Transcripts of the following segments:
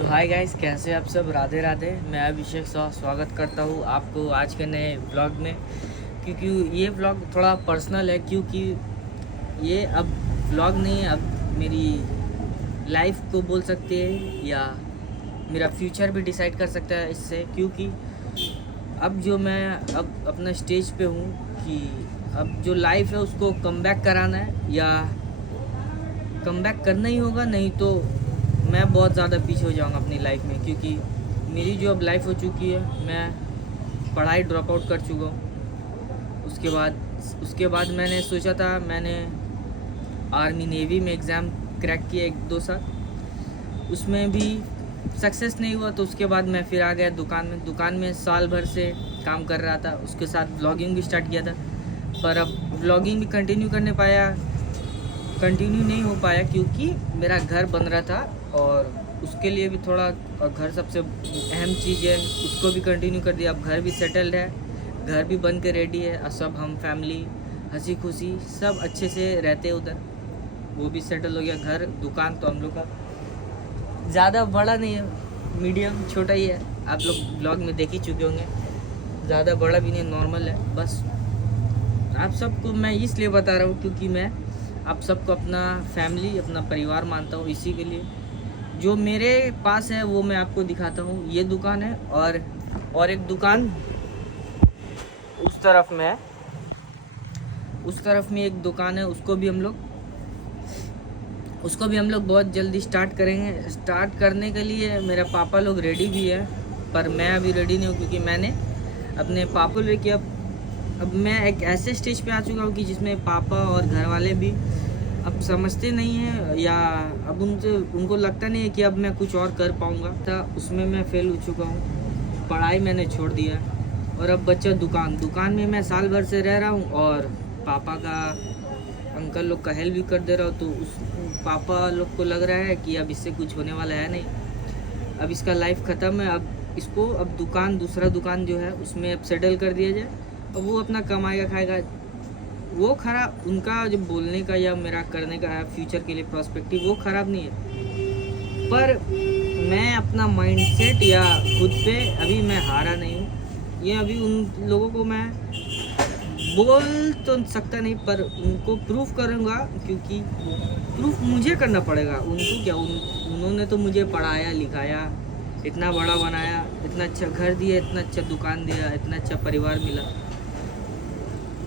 सो hi guys, कैसे आप सब। राधे राधे। मैं अभिषेक स्वागत करता हूँ आपको आज के नए व्लॉग में। क्योंकि ये व्लॉग थोड़ा पर्सनल है, क्योंकि ये अब व्लॉग नहीं, अब मेरी लाइफ को बोल सकते हैं या मेरा फ्यूचर भी डिसाइड कर सकता है इससे। क्योंकि अब जो मैं अब अपना स्टेज पे हूँ कि अब जो लाइफ है उसको कम बैक कराना है, या कम बैक करना ही होगा, नहीं तो मैं बहुत ज़्यादा पीछे हो जाऊंगा अपनी लाइफ में। क्योंकि मेरी जो अब लाइफ हो चुकी है, मैं पढ़ाई ड्रॉप आउट कर चुका हूँ। उसके बाद मैंने सोचा था, मैंने आर्मी नेवी में एग्ज़ाम क्रैक किया 1-2 साल, उसमें भी सक्सेस नहीं हुआ। तो उसके बाद मैं फिर आ गया दुकान में साल भर से काम कर रहा था। उसके साथ व्लॉगिंग भी स्टार्ट किया था, पर अब व्लॉगिंग भी कंटिन्यू नहीं हो पाया क्योंकि मेरा घर बन रहा था, और उसके लिए भी थोड़ा, और घर सबसे अहम चीज़ है, उसको भी कंटिन्यू कर दिया। अब घर भी सेटल्ड है, घर भी बन के रेडी है, और सब हम फैमिली हंसी खुशी सब अच्छे से रहते हैं उधर। वो भी सेटल हो गया घर। दुकान तो हम लोग का ज़्यादा बड़ा नहीं है, मीडियम छोटा ही है। आप लोग ब्लॉग में देख ही चुके होंगे, ज़्यादा बड़ा भी नहीं, नॉर्मल है। बस आप सबको मैं इसलिए बता रहा हूँ क्योंकि मैं आप सबको अपना फैमिली, अपना परिवार मानता हूँ। इसी के लिए जो मेरे पास है वो मैं आपको दिखाता हूँ। ये दुकान है, और एक दुकान उस तरफ में है, उस तरफ में एक दुकान है, उसको भी हम लोग बहुत जल्दी स्टार्ट करेंगे। स्टार्ट करने के लिए मेरे पापा लोग रेडी भी है, पर मैं अभी रेडी नहीं हूँ क्योंकि मैंने अपने पापा लेके अब मैं एक ऐसे स्टेज पे आ चुका हूँ कि जिसमें पापा और घर वाले भी अब समझते नहीं हैं, या अब उनको लगता नहीं है कि अब मैं कुछ और कर पाऊँगा। था उसमें मैं फेल हो चुका हूँ, पढ़ाई मैंने छोड़ दिया, और अब बच्चा दुकान में मैं साल भर से रह रहा हूँ, और पापा का, अंकल लोग का हेल्प भी कर दे रहा हूँ। तो उस पापा लोग को लग रहा है कि अब इससे कुछ होने वाला है नहीं, अब इसका लाइफ ख़त्म है, अब इसको अब दूसरा दुकान जो है उसमें अब सेटल कर दिया जाए, और वो अपना कमाएगा खाएगा। वो खराब, उनका जो बोलने का या मेरा करने का है फ्यूचर के लिए प्रोस्पेक्टिव, वो ख़राब नहीं है, पर मैं अपना माइंडसेट या खुद पे अभी मैं हारा नहीं हूँ। ये अभी उन लोगों को मैं बोल तो सकता नहीं, पर उनको प्रूफ करूँगा, क्योंकि प्रूफ मुझे करना पड़ेगा। उनको क्या, उन्होंने तो मुझे पढ़ाया लिखाया, इतना बड़ा बनाया, इतना अच्छा घर दिया, इतना अच्छा दुकान दिया, इतना अच्छा परिवार मिला,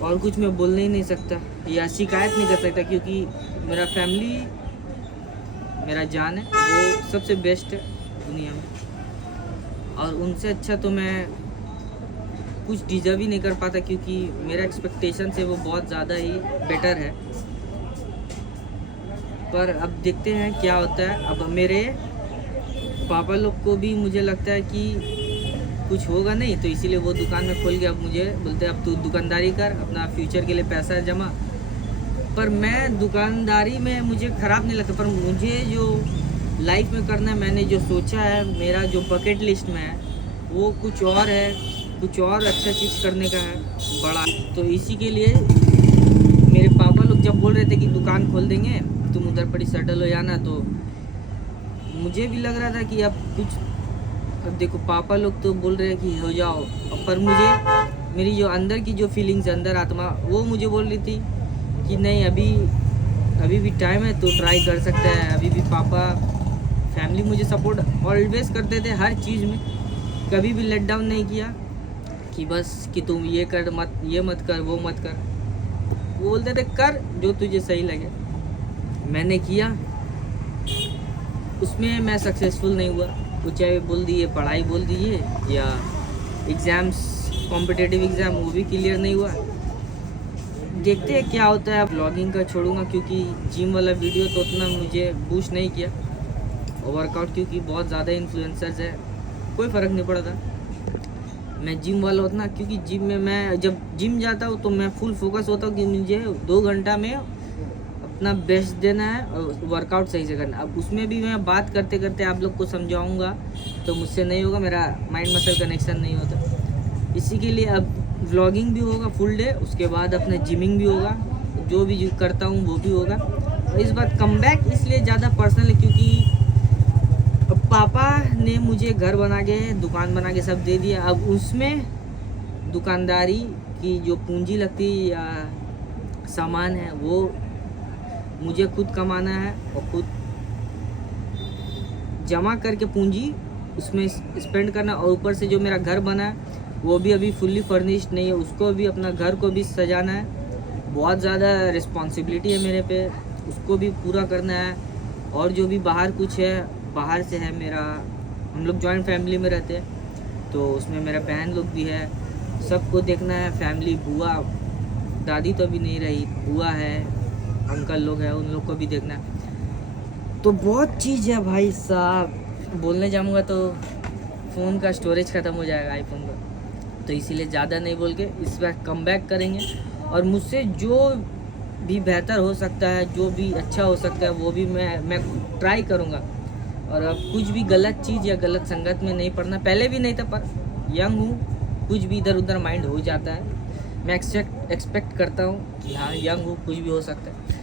और कुछ मैं बोलने ही नहीं सकता या शिकायत नहीं कर सकता, क्योंकि मेरा फैमिली मेरा जान है, वो सबसे बेस्ट है दुनिया में, और उनसे अच्छा तो मैं कुछ डिजर्व ही नहीं कर पाता, क्योंकि मेरा एक्सपेक्टेशन से वो बहुत ज़्यादा ही बेटर है। पर अब देखते हैं क्या होता है। अब मेरे पापा लोग को भी मुझे लगता है कि कुछ होगा नहीं, तो इसीलिए वो दुकान में खोल के अब मुझे बोलते हैं अब तू दुकानदारी कर, अपना फ्यूचर के लिए पैसा जमा। पर मैं दुकानदारी में मुझे ख़राब नहीं लगता, पर मुझे जो लाइफ में करना है, मैंने जो सोचा है, मेरा जो बकेट लिस्ट में है, वो कुछ और है, कुछ और अच्छा चीज़ करने का है बड़ा। तो इसी के लिए मेरे पापा लोग जब बोल रहे थे कि दुकान खोल देंगे, तुम उधर पर ही सेटल हो जाना, तो मुझे भी लग रहा था कि अब कुछ, अब देखो पापा लोग तो बोल रहे हैं कि हो जाओ, पर मुझे मेरी जो अंदर की जो फीलिंग्स, अंदर आत्मा, वो मुझे बोल रही थी कि नहीं, अभी भी टाइम है, तो ट्राई कर सकता है। अभी भी पापा, फैमिली मुझे सपोर्ट ऑलवेज करते थे हर चीज़ में, कभी भी लेट डाउन नहीं किया कि बस कि तुम ये कर मत, ये मत कर, वो मत कर। वो बोलते थे कर जो तुझे सही लगे। मैंने किया, उसमें मैं सक्सेसफुल नहीं हुआ। वो चाहे बोल दिए पढ़ाई बोल दिए, या एग्ज़ाम्स, कॉम्पिटिटिव एग्ज़ाम, वो भी क्लियर नहीं हुआ। देखते हैं क्या होता है। ब्लॉगिंग का छोड़ूंगा, क्योंकि जिम वाला वीडियो तो उतना मुझे बूस्ट नहीं किया, और वर्कआउट क्योंकि बहुत ज़्यादा इन्फ्लुएंसर्स है, कोई फ़र्क नहीं पड़ता। मैं जिम वाला उतना, क्योंकि जिम में मैं जब जिम जाता हूँ तो मैं फुल फोकस होता हूँ कि मुझे 2 घंटा में अपना बेस्ट देना है और वर्कआउट सही से करना। अब उसमें भी मैं बात करते करते आप लोग को समझाऊंगा, तो मुझसे नहीं होगा, मेरा माइंड मसल कनेक्शन नहीं होता। इसी के लिए अब व्लॉगिंग भी होगा फुल डे, उसके बाद अपना जिमिंग भी होगा, जो भी करता हूँ वो भी होगा। और इस बार कमबैक इसलिए ज़्यादा पर्सनल है क्योंकि पापा ने मुझे घर बना के दुकान बना के सब दे दिया। अब उसमें दुकानदारी की जो पूंजी लगती या सामान है वो मुझे खुद कमाना है और खुद जमा करके पूंजी उसमें स्पेंड करना। और ऊपर से जो मेरा घर बना है वो भी अभी फुल्ली फर्निश्ड नहीं है, उसको भी अपना घर को भी सजाना है। बहुत ज़्यादा रिस्पॉन्सिबिलिटी है मेरे पे, उसको भी पूरा करना है। और जो भी बाहर कुछ है, बाहर से है मेरा, हम लोग जॉइंट फैमिली में रहते हैं तो उसमें मेरा बहन लोग भी है, सबको देखना है। फैमिली, बुआ, दादी तो अभी नहीं रही, बुआ है, अंकल लोग हैं, उन लोग को भी देखना है। तो बहुत चीज़ है भाई साहब, बोलने जाऊँगा तो फ़ोन का स्टोरेज ख़त्म हो जाएगा आईफोन का, तो इसीलिए ज़्यादा नहीं बोल के इस बार कम बैक करेंगे। और मुझसे जो भी बेहतर हो सकता है, जो भी अच्छा हो सकता है वो भी मैं ट्राई करूँगा। और अब कुछ भी गलत चीज़ या गलत संगत में नहीं पड़ना। पहले भी नहीं था, पर यंग हूँ, कुछ भी इधर उधर माइंड हो जाता है। मैं एक्सपेक्ट करता हूँ कि हाँ यंग हूँ, कुछ भी हो सकता है।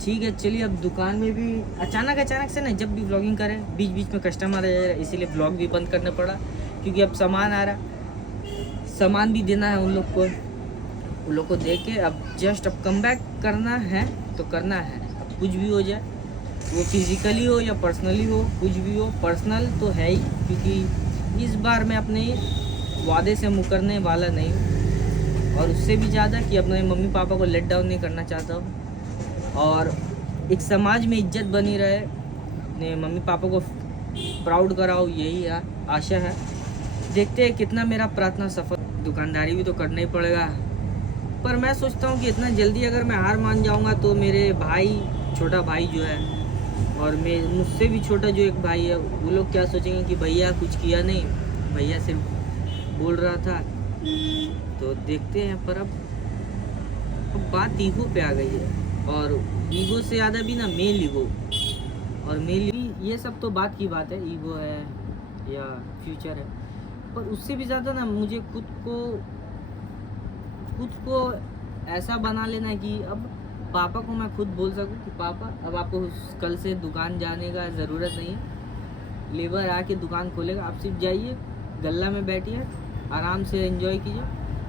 ठीक है, चलिए। अब दुकान में भी अचानक से ना, जब भी व्लॉगिंग करें बीच बीच में कस्टमर आ जा रहा है, इसीलिए व्लॉग भी बंद करना पड़ा। क्योंकि अब सामान आ रहा, सामान भी देना है उन लोग को दे के अब जस्ट अब कम बैक करना है तो करना है। अब कुछ भी हो जाए, वो फिज़िकली हो या पर्सनली हो, कुछ भी हो, पर्सनल तो है ही, क्योंकि इस बार मैं अपने वादे से मुकरने वाला नहीं हूँ। और उससे भी ज़्यादा कि अपने मम्मी पापा को लेट डाउन नहीं करना चाहता हूँ और एक समाज में इज्जत बनी रहे, अपने मम्मी पापा को प्राउड कराओ, यही आशा है। देखते हैं कितना मेरा प्रार्थना सफल। दुकानदारी भी तो करना ही पड़ेगा, पर मैं सोचता हूँ कि इतना जल्दी अगर मैं हार मान जाऊँगा तो मेरे भाई, छोटा भाई जो है और मुझसे भी छोटा जो एक भाई है, वो लोग क्या सोचेंगे कि भैया कुछ किया नहीं, भैया सिर्फ बोल रहा था। तो देखते हैं। पर अब बात ईगो पे आ गई है, और ईगो से ज़्यादा भी ना मेल ईगो, और मेल ये सब तो बात की बात है, ईगो है या फ्यूचर है, पर उससे भी ज़्यादा ना मुझे खुद को ऐसा बना लेना है कि अब पापा को मैं खुद बोल सकूं कि पापा अब आपको कल से दुकान जाने का ज़रूरत नहीं है, लेबर आके दुकान खोलेगा, आप सिर्फ जाइए, गल्ला में बैठिए, आराम से एंजॉय कीजिए,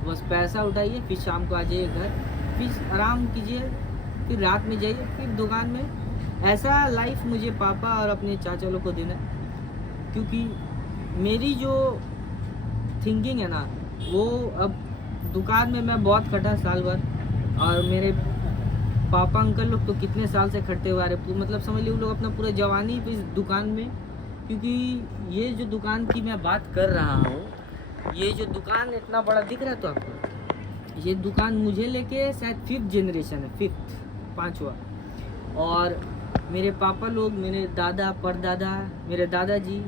बस पैसा उठाइए, फिर शाम को आ जाइए घर, फिर आराम कीजिए, फिर रात में जाइए, फिर दुकान में। ऐसा लाइफ मुझे पापा और अपने चाचा लोग को देना है, क्योंकि मेरी जो थिंकिंग है ना, वो अब दुकान में मैं बहुत खटा साल भर, और मेरे पापा अंकल लोग तो कितने साल से खटते हुए आ रहे, मतलब समझ लीजिए वो लोग अपना पूरा जवानी इस दुकान में। क्योंकि ये जो दुकान की मैं बात कर रहा हूँ, ये जो दुकान इतना बड़ा दिख रहा है तो आपको, ये दुकान मुझे लेके शायद 5th जनरेशन है, 5वां। और मेरे पापा लोग, मेरे दादा, परदादा, मेरे दादाजी,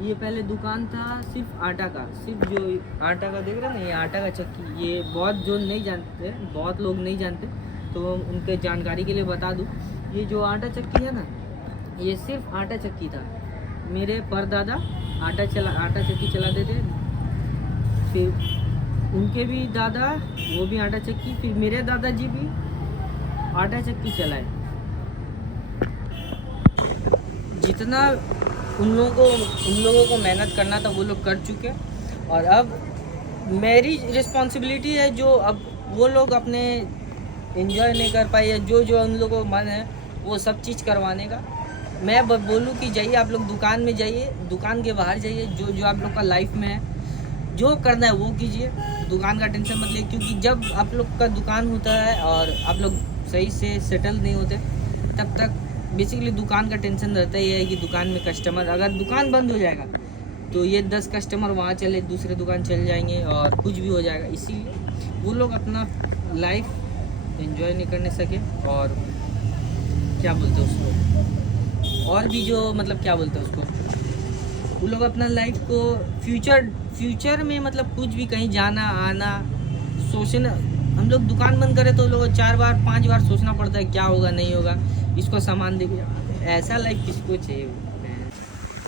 ये पहले दुकान था सिर्फ आटा का, सिर्फ जो आटा का देख रहे हैं ना, ये आटा का चक्की। ये बहुत जो नहीं जानते, बहुत लोग नहीं जानते, तो उनके जानकारी के लिए बता दूं, ये जो आटा चक्की है ना, ये सिर्फ आटा चक्की था। मेरे परदादा आटा चक्की चलाते थे, फिर उनके भी दादा, वो भी आटा चक्की, फिर मेरे दादाजी भी आटा चक्की चलाए। जितना उन लोगों को मेहनत करना था वो लोग कर चुके, और अब मेरी रिस्पॉन्सिबिलिटी है जो अब वो लोग अपने एंजॉय नहीं कर पाए, या जो उन लोगों को मन है वो सब चीज़ करवाने का। मैं बोलूँ कि जाइए आप लोग दुकान में जाइए, दुकान के बाहर जाइए, जो आप लोग का लाइफ में है, जो करना है वो कीजिए, दुकान का टेंशन मत लीजिए। क्योंकि जब आप लोग का दुकान होता है और आप लोग सही से सेटल नहीं होते, तब तक बेसिकली दुकान का टेंशन रहता ही है कि दुकान में कस्टमर, अगर दुकान बंद हो जाएगा तो ये 10 कस्टमर वहाँ चले, दूसरे दुकान चल जाएंगे और कुछ भी हो जाएगा। इसीलिए वो लोग अपना लाइफ एंजॉय नहीं करने सके, और क्या बोलते हैं उसको, और भी जो मतलब क्या बोलते हैं उसको, वो लोग अपना लाइफ को फ्यूचर में मतलब कुछ भी कहीं जाना आना सोचना। हम लोग दुकान बंद करें तो लोग 4 बार 5 बार सोचना पड़ता है क्या होगा नहीं होगा, इसको सामान दे के। ऐसा लाइफ किसको चाहिए।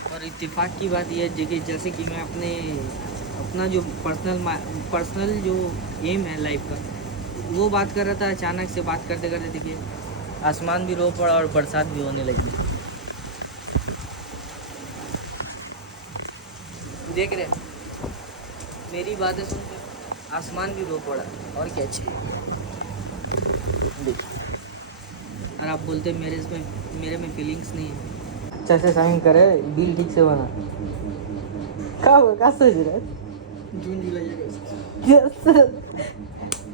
और इत्तेफाक की बात यह है कि जैसे कि मैं अपना जो पर्सनल जो एम है लाइफ का, वो बात कर रहा था, अचानक से बात करते करते देखिए आसमान भी रो पड़ा और बरसात भी होने लगी। देख रहे हैं, मेरी बातें सुन के आसमान भी रो पड़ा, और क्या चाहिए। देख, और आप बोलते मेरे में फीलिंग्स नहीं है। अच्छा से साइन करे, बिल ठीक से बना। क्या सोच रहा है? जून जुलाई अगस्त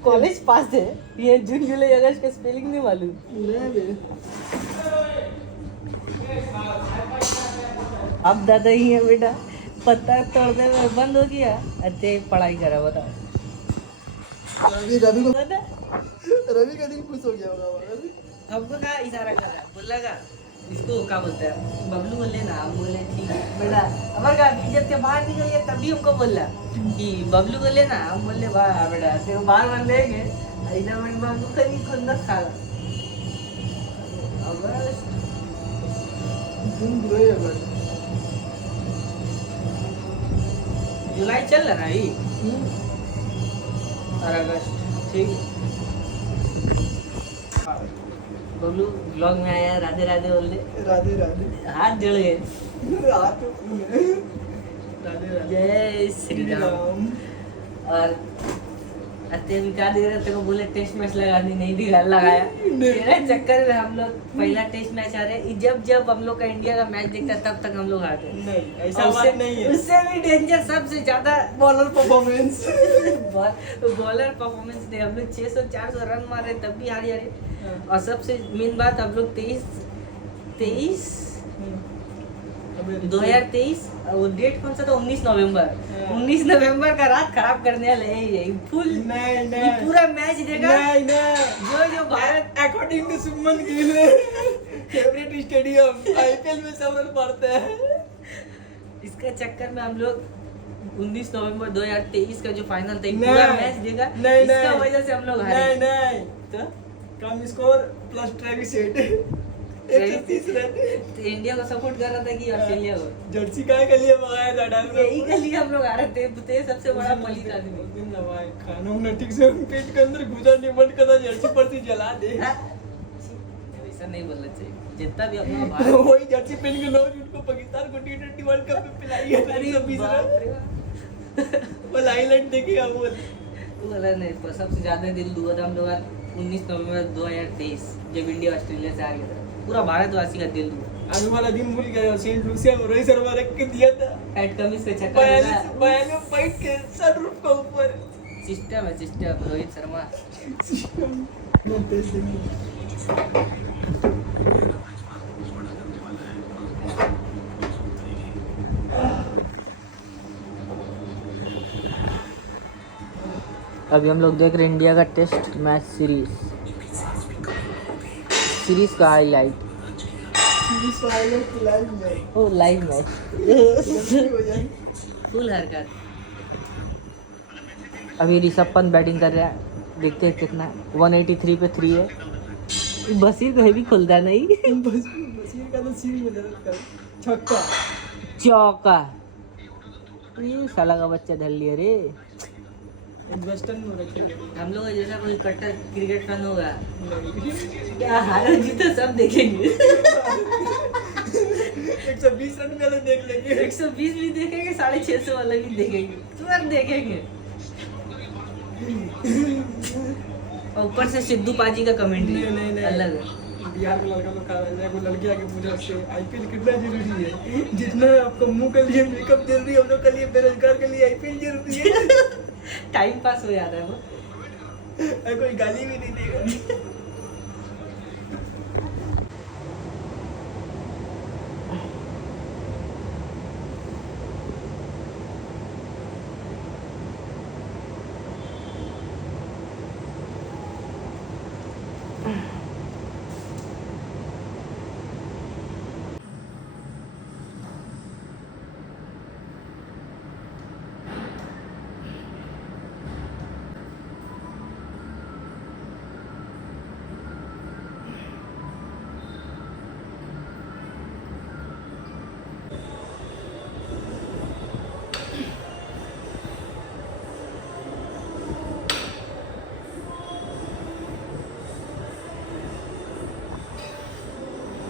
कॉलेज पास है ये, जून जुलाई अगस्त का स्पेलिंग नहीं मालूम। अब दादा ही है बेटा, पत्ता तोड़ने में बंद हो गया, अच्छे पढ़ाई करा बता। रवि का दिल खुश हो गया होगा। हमको क्या इशारा कर रहा है, बोला का इसको क्या बोलते हैं, बबलू बोले ना, हम बोले ठीक है बेटा। हमारे का बीजेपी के बाहर निकल गया तभी हमको बोला कि बबलू बोले ना, हम बोले वाह बेटा तेरे को बाहर मान लेंगे, ऐसा मैं बबलू कहीं खुद न खा। जुलाई चल रहा है अभी, और अगस्त ठीक। बबलू ब्लॉग में आया, राधे राधे बोल दे। राधे राधे, हाथ जड़ गए। राधे राधे, जय श्री राम। और अत्ते भी क्या दे रहे थे को बोले टेस्ट मैच लगानी, नहीं दिखा लगाया। तेरे चक्कर में हम लोग पहला टेस्ट मैच आ रहे, जब हम लोग का इंडिया का मैच देखता तब तक हम लोग हारते। नहीं ऐसा बात नहीं है। उससे भी डेंजर सबसे ज्यादा बॉलर परफॉर्मेंस बॉलर परफॉर्मेंस ने हम लोग 600-400 रन मारे तब भी हार जा रहे। और सबसे मेन बात हम लोग 2023 वो डेट कौन सा था, 19 नवंबर। 19 नवंबर का रात खराब करने वाले है फुल। नहीं पूरा मैच देखा। जो Bharat according to Suman Gill favourite stadium IPL में सब रन मारते हैं। इसके चक्कर में हम लोग 19 नवंबर 2023 का जो फाइनल था पूरा मैच देखा। इसका वजह से हम लोग हारे। नहीं तो कम score plus Travis Head 130 run. तो इंडिया को सपोर्ट कर रहा था कि ऑस्ट्रेलिया को? जर्सी काय के लिए मंगाया था डाल में, यही के लिए हम लोग आ रहे थे। ते सबसे बड़ा पलीत आदमी खाना उन्हें ठीक से पेट के अंदर घुसा नहीं, मन करता जर्सी पर से जला दे। ऐसा नहीं बोलना चाहिए। जितना भी अपना भारत वही जर्सी पहन के लोग उनको पाकिस्तान को T20 वर्ल्ड कप में पिलाई है 320 रन। वो हाईलाइट देखिए वो बोला नहीं, सबसे ज्यादा दिल दुआ था हम लोग 19 नवंबर 2023 जब इंडिया ऑस्ट्रेलिया से आ गया था। पूरा भारतवासी का दिल दुआ। आज वाला दिन भूल गया, सेंट लूसिया में रोहित शर्मा रख के दिया था पैट कमिंस के छक्का। 42 पॉइंट के सनरूफ का ऊपर। सिस्टम है सिस्टम, रोहित शर्मा अभी हम लोग देख रहे हैं इंडिया का टेस्ट मैच सीरीज का हाईलाइट। ओ लाइव मैच फुल हरकत। अभी ऋषभ पंत बैटिंग कर रहा है, देखते हैं कितना। 183 पे 3 है। बसीर को भी खुलता नहीं। बसीर का तो सीन में छक्का चौका। ये साला का बच्चा धर लिया रे। वेस्टर्न में रखेंगे हम लोग जैसा कोई कट्टर क्रिकेट फैन होगा क्या हारा जीतो सब देखेंगे। 120 रन वाले देख लेंगे, 120 भी देखेंगे, 650 वाला भी देखेंगे, तुरंत देखेंगे। और ऊपर से सिद्धू पाजी का कमेंट्री नहीं अलग। बिहार का लड़का लोग कोई लड़की आके पूछा उससे आईपीएल कितना जरूरी है, जितना आपका मुंह के लिए मेकअप जरूरी है, हम लोग के लिए बेरोजगार के लिए आईपीएल जरूरी है। टाइम पास हो जाता है वो, कोई गाली भी नहीं देगा।